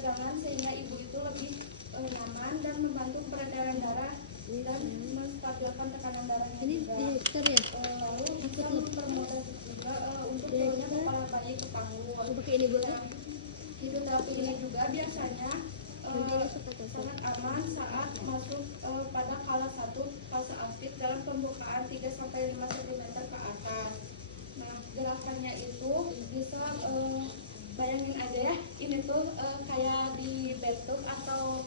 peradangan sehingga ibu itu lebih nyaman dan membantu peredaran darah dan menstabilkan tekanan darahnya juga. Lalu bisa mempermudah juga untuk turunnya kepala bayi ke panggung. Nah, hidroterapi ini juga biasanya sangat aman saat masuk pada fase aktif dalam pembukaan 3-5 cm ke atas. Nah, gerakannya itu bisa bayangin aja ya, ini tuh kayak di bathtub atau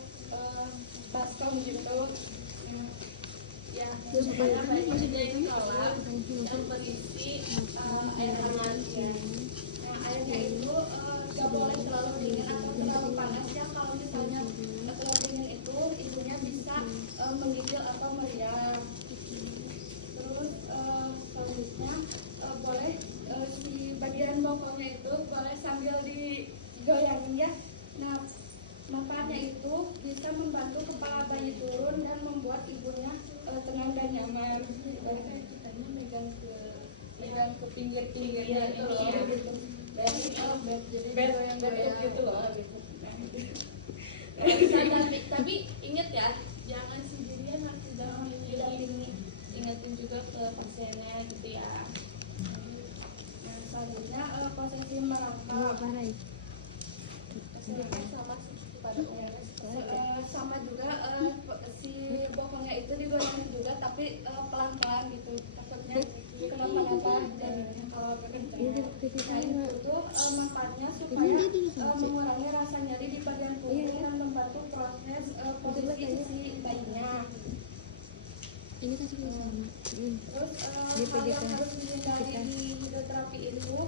baskom gitu. Ya, supaya bayinya di kolam yang berisi air hangat ya. Nah, airnya itu gak boleh terlalu dingin atau terlalu panas ya. Kalau misalnya terlalu dingin itu ibunya bisa menggigil atau meriang. Terus selanjutnya boleh si bagian bokongnya itu boleh sambil digoyangin ya. Nah, manfaatnya itu bisa membantu kepala bayi turun dan membuat ibunya tenang dan nyaman. Kitanya megang ke pinggir-pinggirnya itu loh. Bed gitu loh. Tapi inget ya, jangan sendirian, harus didampingi. Ingetin juga ke pasiennya gitu ya. Nah, selanjutnya posisi merangkak. Sama juga si bokongnya itu digoyangin juga, tapi pelan-pelan gitu, takutnya kenapa-napa dan kalau berkencang. Nah, itu tuh manfaatnya supaya mengurangi rasa nyeri di bagian punggung dan membantu proses posisi si bayinya. Ini kasih sama. Terus hal yang harus dihindari di hidroterapi itu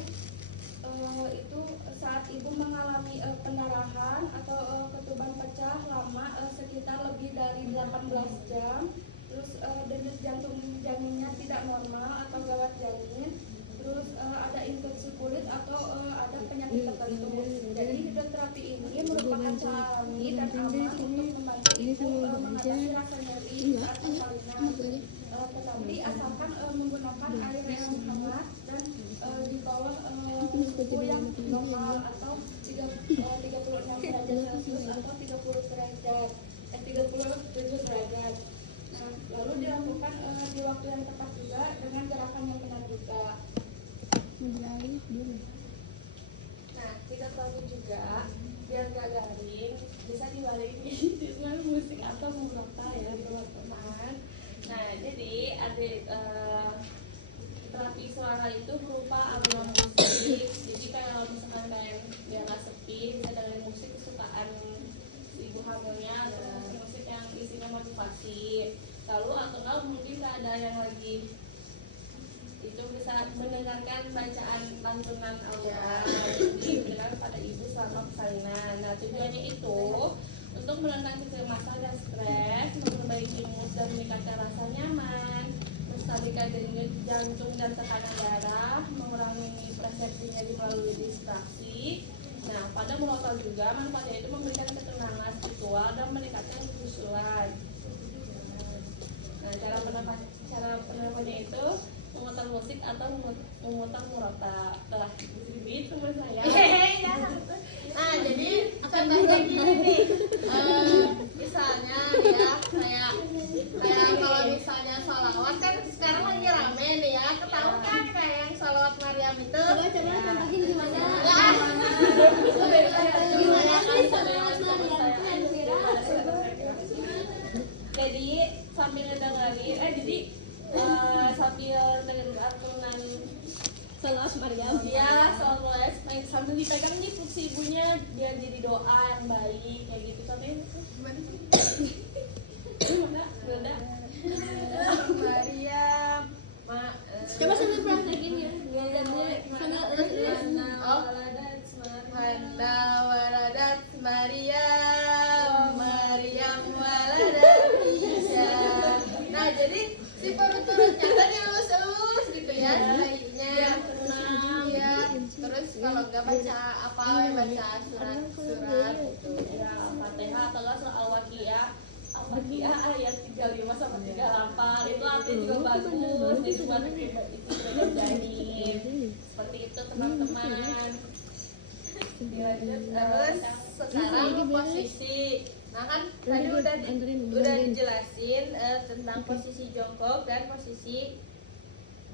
saat ibu mengalami pendarahan atau ketuban pecah lama sekitar lebih dari 18 jam, terus denyut jantung janinnya tidak normal atau gawat janin, terus ada infeksi kulit atau ada penyakit tertentu. Jadi hidroterapi ini merupakan cara alami dan aman untuk membantu ibu mengatasi rasa nyeri saat persalinan. Tetapi asalkan menggunakan air yang hangat dan di bawah suhu yang normal atau 36 derajat Celcius atau 37 derajat. Nah, lalu dilakukan di waktu yang tepat juga dengan gerakan yang benar juga. Nah, hidroterapi juga biar gak garing bisa dibarengi dengan musik atau murata ya teman-teman. Nah, jadi ada terapi suara itu berupa alunan musik. Jadi kalau misalkan kalian biar nggak sepi, bisa dengerin musik kesukaan ibu hamilnya atau musik yang isinya motivasi. Lalu atau mungkin ada yang lagi itu bisa mendengarkan bacaan lantunan Al-Quran didengar pada ibu selama persalinan. Nah, tujuannya itu untuk menenangkan kecemasan dan stres, memperbaiki mood dan meningkatkan rasa nyaman, menstabilkan denyut jantung dan tekanan darah, mengurangi persepsinya melalui distraksi. Nah, pada murotal juga manfaatnya itu memberikan ketenangan spiritual dan meningkatkan kekhusyuan. Nah, cara penerapannya itu memutar musik atau memutar murotal. Telah disebut sama saya. Nah, jadi contohnya gini nih. Misalnya ya kayak kalau misalnya sholawat kan sekarang lagi rame nih ya. Ketahuan kan kayak yang sholawat Maryam itu. Coba contohin gimana? Gimana sih sholawat Maryam itu yang viral? Jadi sambil ngedengerin, sambil dengerin lantunan Sholawat Maryam. ya sholawat sambil dipegang nih perut ibunya biar jadi doa yang baik kayak gitu. Contohnya gimana sih? Bunda Maryam Coba sambil praktekin ya. Ngajarnya sambil Handa waladat Maryam waladat Isa. Nah, jadi si perut-perutnya tadi elus-elus gitu ya bayinya. Ya, terus kalau nggak baca apa baca surat gitu ya Fatihah atau surah Al-Waqiah. Al-Waqiah ayat 35 sampai 38 itu artinya juga bagus. Jadi buat itu janin seperti itu teman-teman. Dilanjut terus sekarang posisi. Nah kan tadi udah dijelasin tentang posisi jongkok dan posisi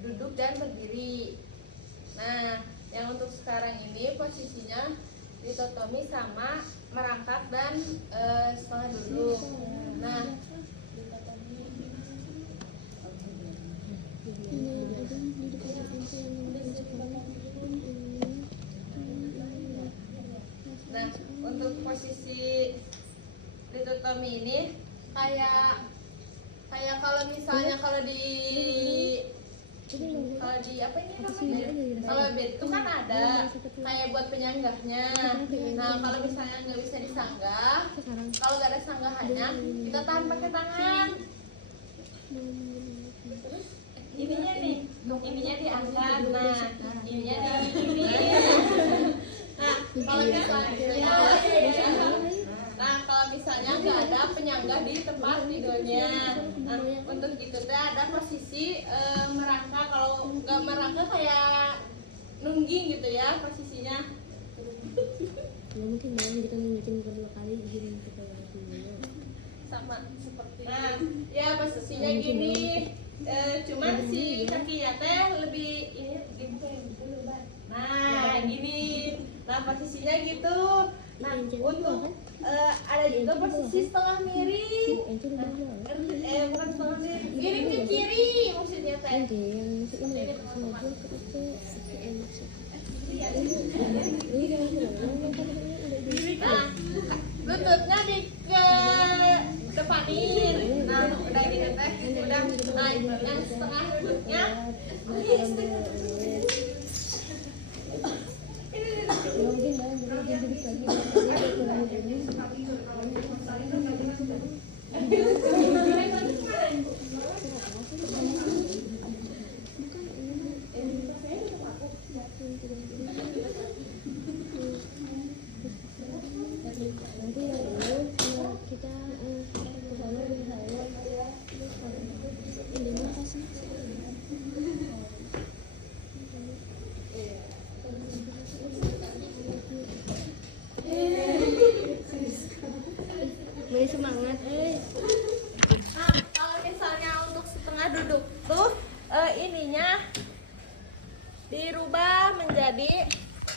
duduk dan berdiri. Nah, yang untuk sekarang ini posisinya ditotomi sama merangkak dan setengah duduk. Nah, untuk posisi ditotomi ini kayak kalau misalnya kalau di apa ini namanya? Kalau bed itu kan ada kayak buat penyanggahnya. Nah, kalau misalnya nggak bisa disanggah, kalau nggak ada sanggahannya, kita tahan pakai tangan. Terus ininya diangkat. Nah, ininya di ini. Nah, kalau misalnya nggak ada penyanggah di tempat tidurnya, nah, untuk itu teh ada posisi merangkak. Kalau nggak merangkak kayak nungging gitu ya posisinya. Mungkin kita bikin kedua kali gini kita Sama seperti ya posisinya gini. Cuman si kakinya teh lebih ini gini. Nah, gini. Nah, posisinya gitu. Nah, untuk ada juga posisi setengah miring. Bukan setengah miring. Miring ke kiri maksudnya teh. Nah, lututnya di ke depanin. Nah, udah gitu teh. Udah. Nah, yang setengah lututnya